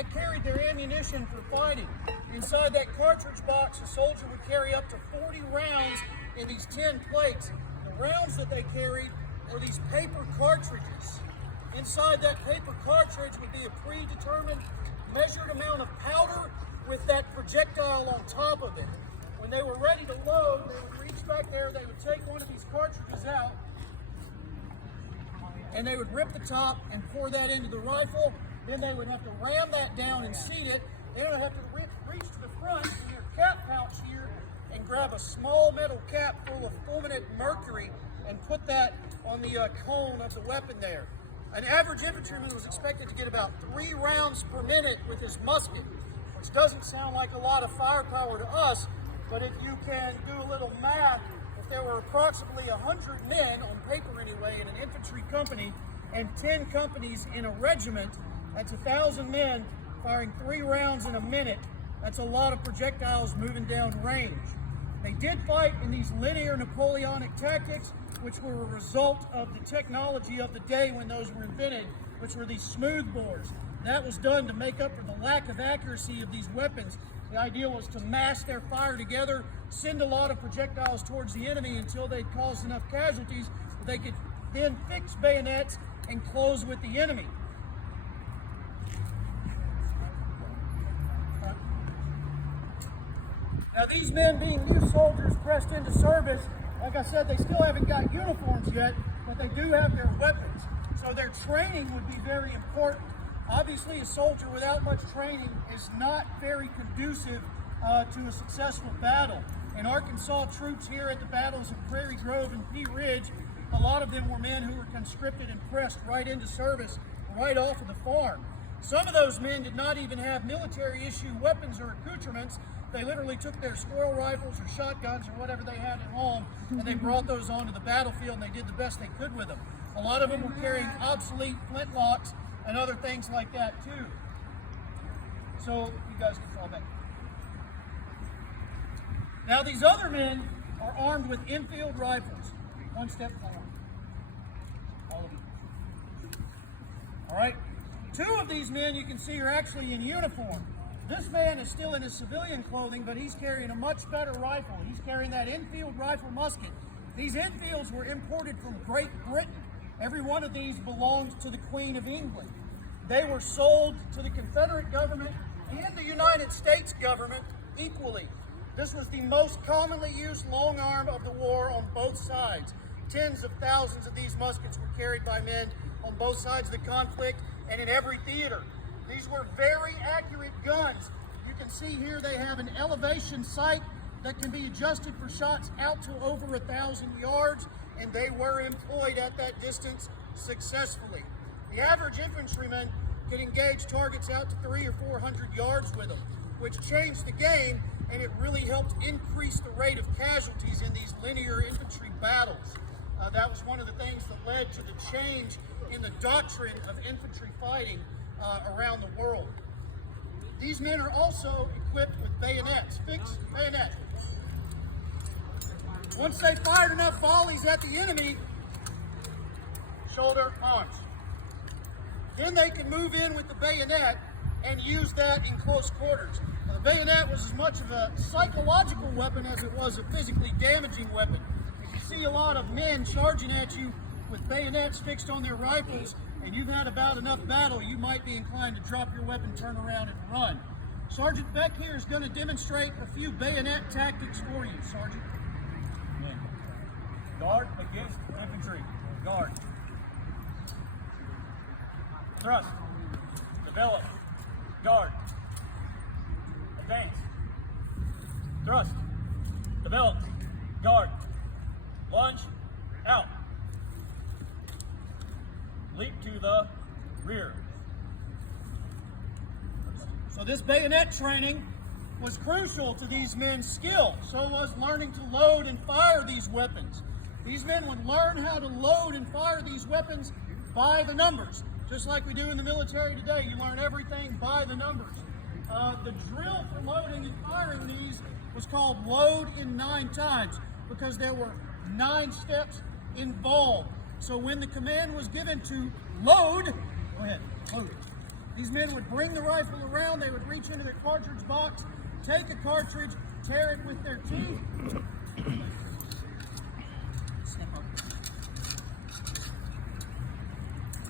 that carried their ammunition for fighting. Inside that cartridge box, a soldier would carry up to 40 rounds in these tin plates. The rounds that they carried were these paper cartridges. Inside that paper cartridge would be a predetermined measured amount of powder with that projectile on top of it. When they were ready to load, they would reach back there, they would take one of these cartridges out, and they would rip the top and pour that into the rifle. Then they would have to ram that down and seat it. Then they would have to reach to the front in their cap pouch here and grab a small metal cap full of fulminate mercury and put that on the cone of the weapon there. An average infantryman was expected to get about 3 rounds per minute with his musket, which doesn't sound like a lot of firepower to us, but if you can do a little math, if there were approximately 100 men, on paper anyway, in an infantry company, and 10 companies in a regiment, that's 1,000 men firing 3 rounds in a minute. That's a lot of projectiles moving down range. They did fight in these linear Napoleonic tactics, which were a result of the technology of the day when those were invented, which were these smooth bores. That was done to make up for the lack of accuracy of these weapons. The idea was to mass their fire together, send a lot of projectiles towards the enemy until they'd caused enough casualties that they could then fix bayonets and close with the enemy. Now these men, being new soldiers pressed into service, like I said, they still haven't got uniforms yet, but they do have their weapons. So their training would be very important. Obviously, a soldier without much training is not very conducive to a successful battle. And Arkansas troops here at the battles of Prairie Grove and Pea Ridge, a lot of them were men who were conscripted and pressed right into service right off of the farm. Some of those men did not even have military-issue weapons or accoutrements. They literally took their squirrel rifles or shotguns or whatever they had at home, and they brought those onto the battlefield, and they did the best they could with them. A lot of them were carrying obsolete flintlocks and other things like that too. So you guys can fall back. Now these other men are armed with infield rifles. One step forward. All of them. All right. 2 of these men you can see are actually in uniform. This man is still in his civilian clothing, but he's carrying a much better rifle. He's carrying that Enfield rifle musket. These Enfields were imported from Great Britain. Every one of these belonged to the Queen of England. They were sold to the Confederate government and the United States government equally. This was the most commonly used long arm of the war on both sides. Tens of thousands of these muskets were carried by men on both sides of the conflict and in every theater. These were very accurate guns. You can see here they have an elevation sight that can be adjusted for shots out to over 1,000 yards, and they were employed at that distance successfully. The average infantryman could engage targets out to 300 or 400 yards with them, which changed the game, and it really helped increase the rate of casualties in these linear infantry battles. That was one of the things that led to the change in the doctrine of infantry fighting around the world. These men are also equipped with bayonets, fixed bayonets. Once they fired enough volleys at the enemy, shoulder, arms. Then they can move in with the bayonet and use that in close quarters. Now, the bayonet was as much of a psychological weapon as it was a physically damaging weapon. If you see a lot of men charging at you with bayonets fixed on their rifles, and you've had about enough battle, you might be inclined to drop your weapon, turn around, and run. Sergeant Beck here is going to demonstrate a few bayonet tactics for you, Sergeant. Guard against infantry. Guard. Thrust. Develop. Guard. Advance. Thrust. Develop. Guard. Lunge. Out. Leap to the rear. So this bayonet training was crucial to these men's skill. So was learning to load and fire these weapons. These men would learn how to load and fire these weapons by the numbers. Just like we do in the military today, you learn everything by the numbers. The drill for loading and firing these was called load in 9 times because there were 9 steps involved. So when the command was given to load, go ahead, load. These men would bring the rifle around, they would reach into their cartridge box, take a cartridge, tear it with their teeth.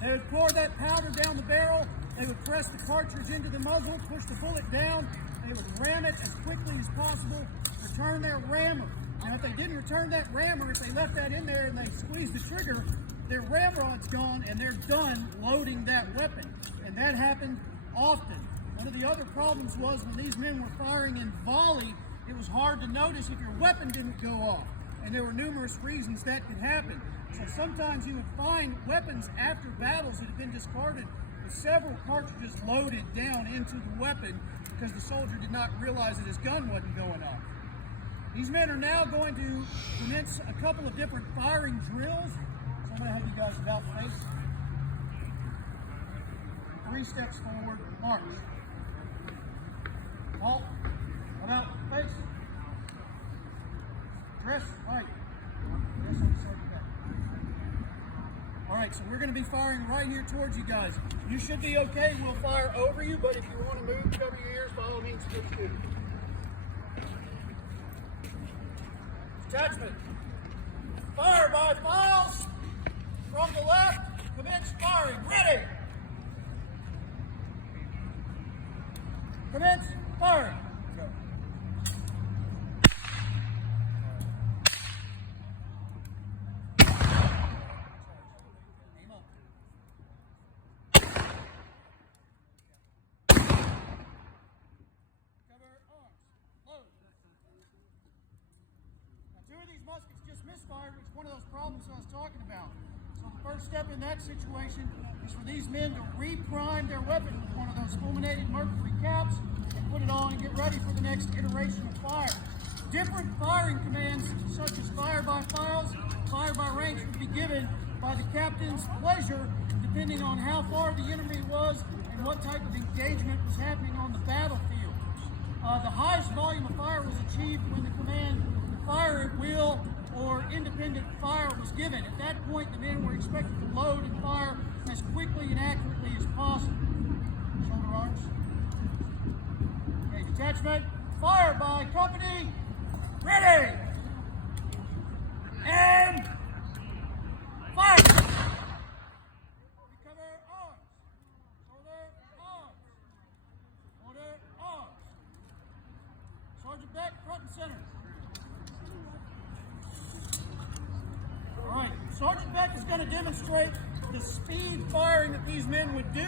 They would pour that powder down the barrel, they would press the cartridge into the muzzle, push the bullet down, they would ram it as quickly as possible, return their rammer. Now if they didn't return that rammer, if they left that in there and they squeezed the trigger, their ramrod's gone and they're done loading that weapon. And that happened often. One of the other problems was when these men were firing in volley, it was hard to notice if your weapon didn't go off. And there were numerous reasons that could happen. So sometimes you would find weapons after battles that had been discarded with several cartridges loaded down into the weapon because the soldier did not realize that his gun wasn't going off. These men are now going to commence a couple of different firing drills. So I'm going to have you guys about face. 3 steps forward, march. Halt. About face. Dress right. Dress on the side back. All right, so we're going to be firing right here towards you guys. You should be okay. We'll fire over you, but if you want to move, cover your ears, by all means, please do. Detachment. Fire by files. From the left, commence firing. Ready. Commence firing. Go. Aim up. Cover arms. Load. Now 2 of these muskets just misfired, which is one of those problems I was talking about. So the first step in that situation is for these men to reprime their weapon with one of those fulminated mercury caps and put it on and get ready for the next iteration of fire. Different firing commands, such as fire by files, fire by range, would be given by the captain's pleasure, depending on how far the enemy was and what type of engagement was happening on the battlefield. The highest volume of fire was achieved when the command to fire at will or independent fire was given. At that point, the men were expected to load and fire as quickly and accurately as possible. Shoulder arms. Okay, detachment. Fire by company. Ready. And fire. Recover arms. Shoulder arms. Shoulder arms. Sergeant back, front and center. All right, Sergeant Beck is going to demonstrate the speed firing that these men would do.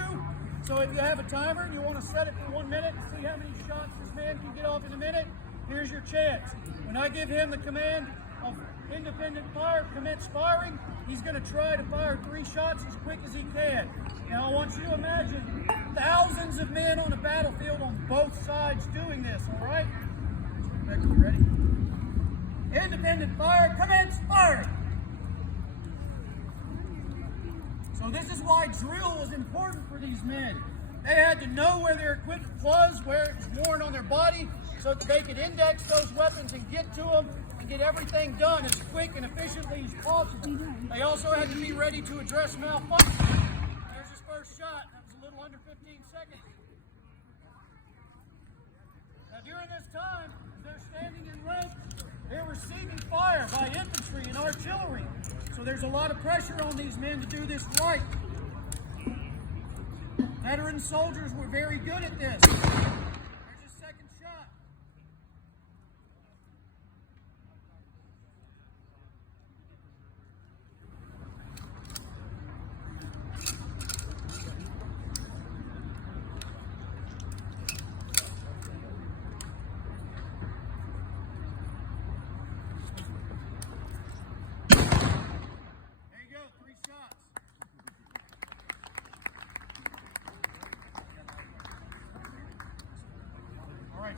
So if you have a timer and you want to set it for 1 minute and see how many shots this man can get off in a minute, here's your chance. When I give him the command of independent fire, commence firing, he's going to try to fire 3 shots as quick as he can. Now I want you to imagine thousands of men on a battlefield on both sides doing this, all right? Beck, you ready? Independent fire, commence firing. So this is why drill was important for these men. They had to know where their equipment was, where it was worn on their body, so that they could index those weapons and get to them and get everything done as quick and efficiently as possible. They also had to be ready to address malfunction. There's his first shot. That was a little under 15 seconds. Now during this time, as they're standing in rank, they're receiving fire by infantry and artillery. So there's a lot of pressure on these men to do this right. Veteran soldiers were very good at this. There's a second shot.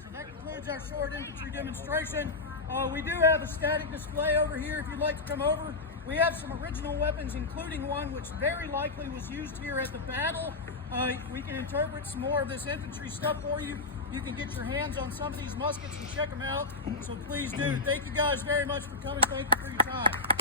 So that concludes our short infantry demonstration. We do have a static display over here if you'd like to come over. We have some original weapons, including one which very likely was used here at the battle. We can interpret some more of this infantry stuff for you. You can get your hands on some of these muskets and check them out. So please do. Thank you guys very much for coming. Thank you for your time.